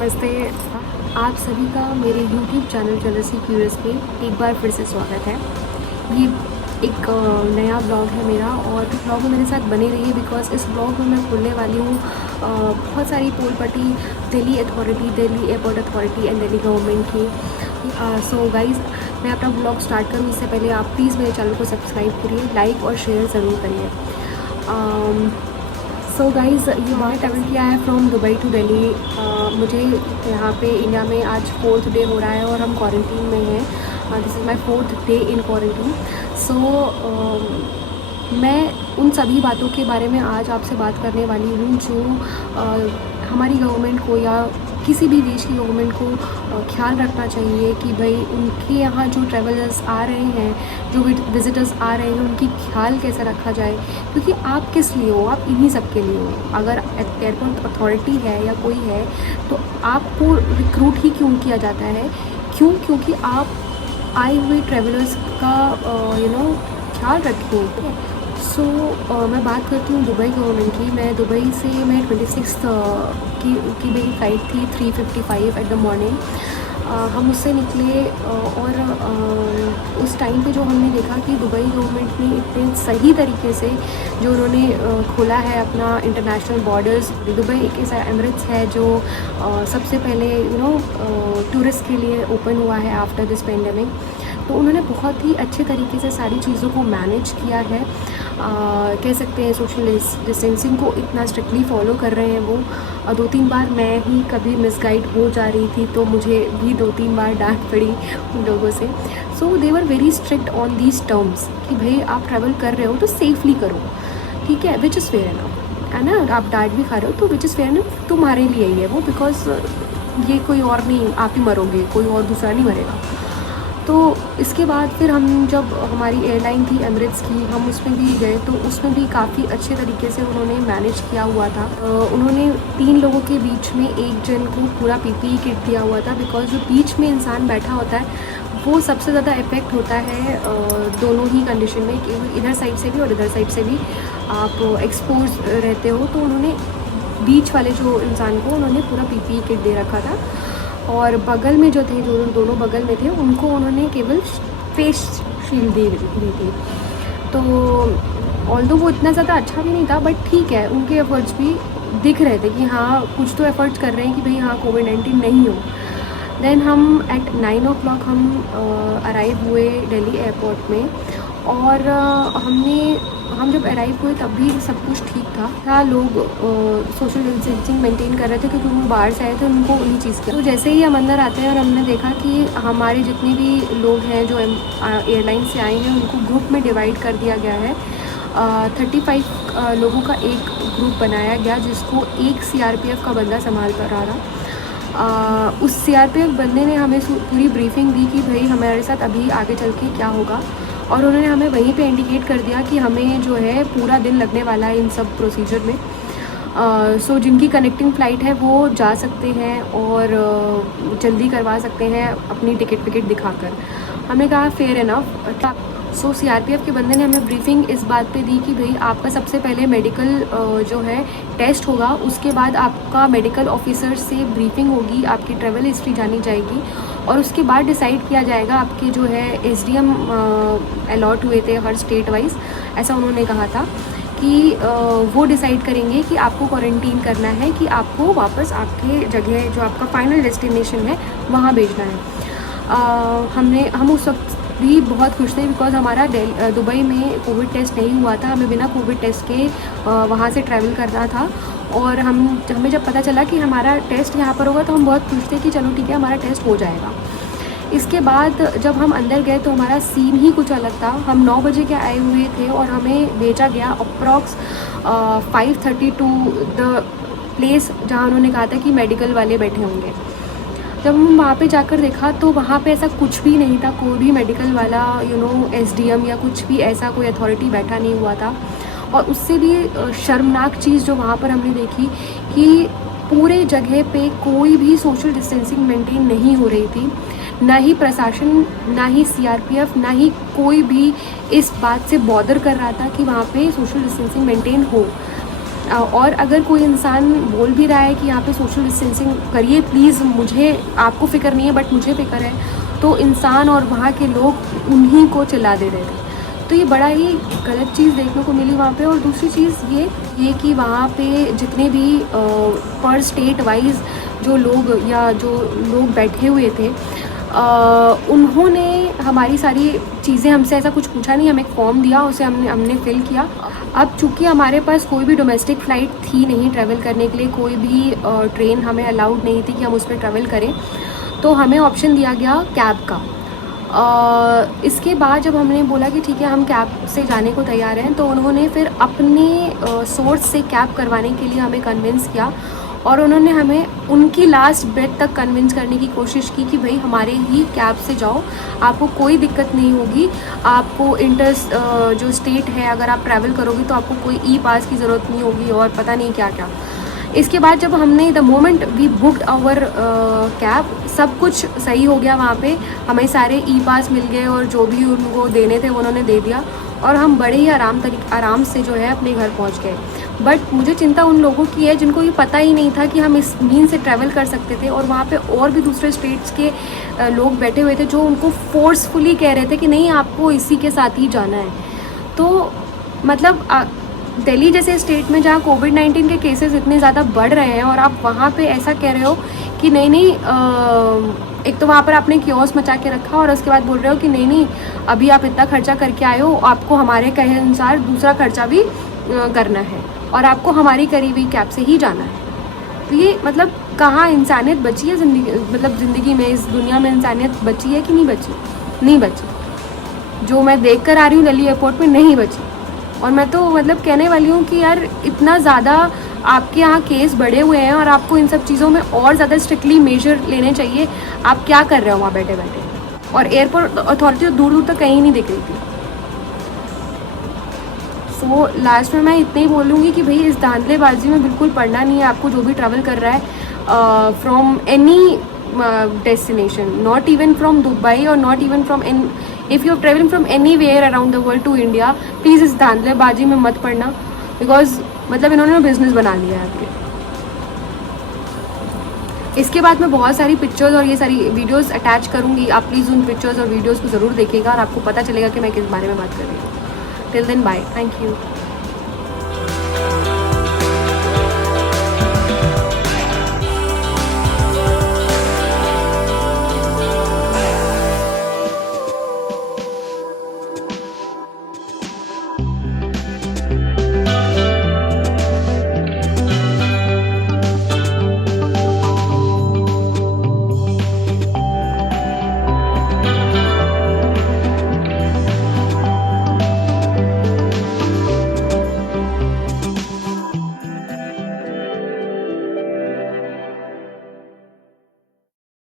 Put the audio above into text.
नमस्ते। आप सभी का मेरे YouTube चैनल जेलसी क्यूरियस पे एक बार फिर से स्वागत है। ये एक नया ब्लॉग है मेरा और ब्लॉग में मेरे साथ बने रहिए बिकॉज़ इस ब्लॉग में मैं खोलने वाली हूँ बहुत सारी पोल पट्टी Delhi authority, Delhi airport authority and Delhi government की। सो गाइज़, मैं अपना ब्लॉग स्टार्ट करूँ इससे पहले आप प्लीज़ मेरे चैनल को सब्सक्राइब करिए, लाइक और शेयर ज़रूर करिए। सो गाइज़, ये मैंने ट्रैवल किया है फ्रॉम दुबई टू दिल्ली। मुझे यहाँ पे इंडिया में आज 4th डे हो रहा है और हम क्वारंटीन में हैं। This is my 4th day in quarantine. So मैं उन सभी बातों के बारे में आज आपसे बात करने वाली हूँ जो हमारी गवर्नमेंट को या किसी भी देश की गवर्नमेंट को ख्याल रखना चाहिए कि भाई उनके यहाँ जो ट्रैवलर्स आ रहे हैं, जो विज़िटर्स आ रहे हैं, उनकी ख्याल कैसे रखा जाए। क्योंकि आप किस लिए हो? आप इन्हीं सब के लिए हो। अगर एयरपोर्ट अथॉरिटी है या कोई है तो आपको रिक्रूट ही क्यों किया जाता है? क्योंकि आप आए हुए ट्रैवलर्स का ख्याल रखें। सो मैं बात करती हूँ दुबई गवर्नमेंट की। मैं दुबई से 26 की मेरी फ़्लाइट थी 3:55 एट द मॉर्निंग। हम उससे निकले और उस टाइम पे जो हमने देखा कि दुबई गवर्नमेंट ने इतने सही तरीके से जो उन्होंने खोला है अपना इंटरनेशनल बॉर्डर्स। दुबई एक ऐसा एमिरेट्स है जो सबसे पहले टूरिस्ट के लिए ओपन हुआ है आफ्टर दिस पेंडेमिक। तो उन्होंने बहुत ही अच्छे तरीके से सारी चीज़ों को मैनेज किया है। कह सकते हैं सोशल डिस्टेंसिंग को इतना स्ट्रिक्टली फॉलो कर रहे हैं वो। 2-3 बार मैं ही कभी मिसगाइड हो जा रही थी तो मुझे भी 2-3 बार डांट पड़ी उन लोगों से। So they were very strict on these terms कि भाई आप ट्रैवल कर रहे हो तो सेफली करो, ठीक है, विच इज़ फेयर इनफ, है ना। आप डांट भी खा रहे हो तो विच इज़ फेयर इनफ तुम्हारे लिए ही है वो, बिकॉज ये कोई और नहीं, आप ही मरोगे, कोई और दूसरा नहीं मरेगा। तो इसके बाद फिर हम जब हमारी एयरलाइन थी एमिरेट्स की, हम उसमें भी गए तो उसमें भी काफ़ी अच्छे तरीके से उन्होंने मैनेज किया हुआ था। उन्होंने 3 लोगों के बीच में एक जन को पूरा पीपीई किट दिया हुआ था बिकॉज जो बीच में इंसान बैठा होता है वो सबसे ज़्यादा इफ़ेक्ट होता है दोनों ही कंडीशन में, कि इधर साइड से भी और इधर साइड से भी आप एक्सपोज रहते हो। तो उन्होंने बीच वाले जो इंसान को उन्होंने पूरा पीपीई किट दे रखा था और बगल में जो थे, जो दोनों बगल में थे, उनको उन्होंने केवल फेस शील्ड दी थी। तो ऑल्दो वो इतना ज़्यादा अच्छा भी नहीं था बट ठीक है, उनके एफ़र्ट्स भी दिख रहे थे कि हाँ कुछ तो एफ़र्ट्स कर रहे हैं कि भाई हाँ कोविड-19 नहीं हो। देन हम एट 9 o'clock हम अराइव हुए दिल्ली एयरपोर्ट में और हम जब अराइव हुए तब भी सब कुछ ठीक था। लोग सोशल डिस्टेंसिंग मेंटेन कर रहे थे क्योंकि वो बाहर से आए थे, उनको उन्हीं चीज़ की। तो जैसे ही हम अंदर आते हैं और हमने देखा कि हमारे जितने भी लोग हैं जो एयरलाइन से आए हैं उनको ग्रुप में डिवाइड कर दिया गया है। 35 लोगों का एक ग्रुप बनाया गया जिसको एक सीआरपीएफ का बंदा संभाल कर रहा था। उस सीआरपीएफ बंदे ने हमें पूरी ब्रीफिंग दी कि भाई हमारे साथ अभी आगे चल के क्या होगा, और उन्होंने हमें वहीं पे इंडिकेट कर दिया कि हमें जो है पूरा दिन लगने वाला है इन सब प्रोसीजर में। सो जिनकी कनेक्टिंग फ़्लाइट है वो जा सकते हैं और जल्दी करवा सकते हैं अपनी टिकट विकेट दिखाकर। हमने कहा फेयर इनफ। सो सीआरपीएफ के बंदे ने हमें ब्रीफिंग इस बात पे दी कि भाई आपका सबसे पहले मेडिकल जो है टेस्ट होगा, उसके बाद आपका मेडिकल ऑफिसर से ब्रीफिंग होगी, आपकी ट्रैवल हिस्ट्री जानी जाएगी और उसके बाद डिसाइड किया जाएगा आपके जो है एसडीएम अलॉट हुए थे हर स्टेट वाइज, ऐसा उन्होंने कहा था कि वो डिसाइड करेंगे कि आपको क्वारंटीन करना है कि आपको वापस आपके जगह जो आपका फाइनल डेस्टिनेशन है वहाँ भेजना है। हम उस वक्त भी बहुत खुश थे बिकॉज हमारा दुबई में कोविड टेस्ट नहीं हुआ था, हमें बिना कोविड टेस्ट के वहाँ से ट्रैवल करना था। और हमें जब पता चला कि हमारा टेस्ट यहाँ पर होगा तो हम बहुत खुश थे कि चलो ठीक है हमारा टेस्ट हो जाएगा। इसके बाद जब हम अंदर गए तो हमारा सीन ही कुछ अलग था। हम 9 बजे के आए हुए थे और हमें भेजा गया अप्रॉक्स 5:30 टू द प्लेस जहाँ उन्होंने कहा था कि मेडिकल वाले बैठे होंगे। जब हम वहाँ पे जाकर देखा तो वहाँ पे ऐसा कुछ भी नहीं था, कोई भी मेडिकल वाला एसडीएम या कुछ भी ऐसा कोई अथॉरिटी बैठा नहीं हुआ था। और उससे भी शर्मनाक चीज़ जो वहाँ पर हमने देखी कि पूरे जगह पे कोई भी सोशल डिस्टेंसिंग मेंटेन नहीं हो रही थी, ना ही प्रशासन, ना ही सीआरपीएफ, ना ही कोई भी इस बात से बॉदर कर रहा था कि वहाँ पे सोशल डिस्टेंसिंग मेंटेन हो। और अगर कोई इंसान बोल भी रहा है कि यहाँ पे सोशल डिस्टेंसिंग करिए प्लीज़, मुझे आपको फ़िक्र नहीं है बट मुझे फ़िक्र है, तो इंसान और वहाँ के लोग उन्हीं को चिल्ला दे रहे थे। तो ये बड़ा ही गलत चीज़ देखने को मिली वहाँ पे। और दूसरी चीज़ ये कि वहाँ पे जितने भी पर स्टेट वाइज जो लोग बैठे हुए थे, उन्होंने हमारी सारी चीज़ें हमसे ऐसा कुछ पूछा नहीं, हमें एक फॉर्म दिया, उसे हमने फिल किया। अब चूँकि हमारे पास कोई भी डोमेस्टिक फ़्लाइट थी नहीं ट्रैवल करने के लिए, कोई भी ट्रेन हमें अलाउड नहीं थी कि हम उस पर ट्रैवल करें, तो हमें ऑप्शन दिया गया कैब का। इसके बाद जब हमने बोला कि ठीक है हम कैब से जाने को तैयार हैं, तो उन्होंने फिर अपने सोर्स से कैब करवाने के लिए हमें कन्विंस किया, और उन्होंने हमें उनकी लास्ट ब्रेथ तक कन्विंस करने की कोशिश की कि भाई हमारे ही कैब से जाओ, आपको कोई दिक्कत नहीं होगी, आपको इंटर जो स्टेट है अगर आप ट्रैवल करोगे तो आपको कोई ई पास की ज़रूरत नहीं होगी और पता नहीं क्या क्या। इसके बाद जब हमने the moment we booked our cab, सब कुछ सही हो गया वहाँ पे, हमें सारे ई पास मिल गए और जो भी उनको देने थे उन्होंने दे दिया, और हम बड़े ही आराम से जो है अपने घर पहुँच गए। बट मुझे चिंता उन लोगों की है जिनको ये पता ही नहीं था कि हम इस मीन से ट्रैवल कर सकते थे, और वहाँ पे और भी दूसरे स्टेट्स के लोग बैठे हुए थे जो उनको फोर्सफुली कह रहे थे कि नहीं आपको इसी के साथ ही जाना है। तो मतलब दिल्ली जैसे स्टेट में जहाँ कोविड-19 के केसेस इतने ज़्यादा बढ़ रहे हैं और आप वहाँ पे ऐसा कह रहे हो कि नहीं एक तो वहाँ पर आपने कियोस्क मचा के रखा और उसके बाद बोल रहे हो कि नहीं अभी आप इतना खर्चा करके आए हो, आपको हमारे कहे अनुसार दूसरा खर्चा भी करना है और आपको हमारी करी हुई कैब से ही जाना है। तो ये मतलब कहाँ इंसानियत बची है ज़िंदगी में, इस दुनिया में इंसानियत बची है कि नहीं बची? नहीं बची। जो मैं देख कर आ रही हूँ दिल्ली एयरपोर्ट में, नहीं बची। और मैं तो मतलब कहने वाली हूँ कि यार इतना ज़्यादा आपके यहाँ केस बढ़े हुए हैं और आपको इन सब चीज़ों में और ज़्यादा स्ट्रिक्टली मेजर लेने चाहिए। आप क्या कर रहे हो वहाँ बैठे बैठे? और एयरपोर्ट अथॉरिटी तो दूर दूर तक कहीं नहीं दिख रही थी। सो लास्ट में मैं इतना ही बोलूँगी कि भाई इस धांधलेबाजी में बिल्कुल पड़ना नहीं है आपको, जो भी ट्रैवल कर रहा है from any destination, not even from Dubai और not even from if you are traveling from anywhere around the world to India, please इस धांधलेबाजी में मत पड़ना, बिकॉज मतलब इन्होंने बिजनेस बना लिया है अभी। इसके बाद मैं बहुत सारी पिक्चर्स और ये सारी वीडियोस अटैच करूँगी, आप प्लीज़ उन पिक्चर्स और वीडियोस को ज़रूर देखिएगा और आपको पता चलेगा कि मैं किस बारे में बात कर रही हूँ। Till then bye, thank you.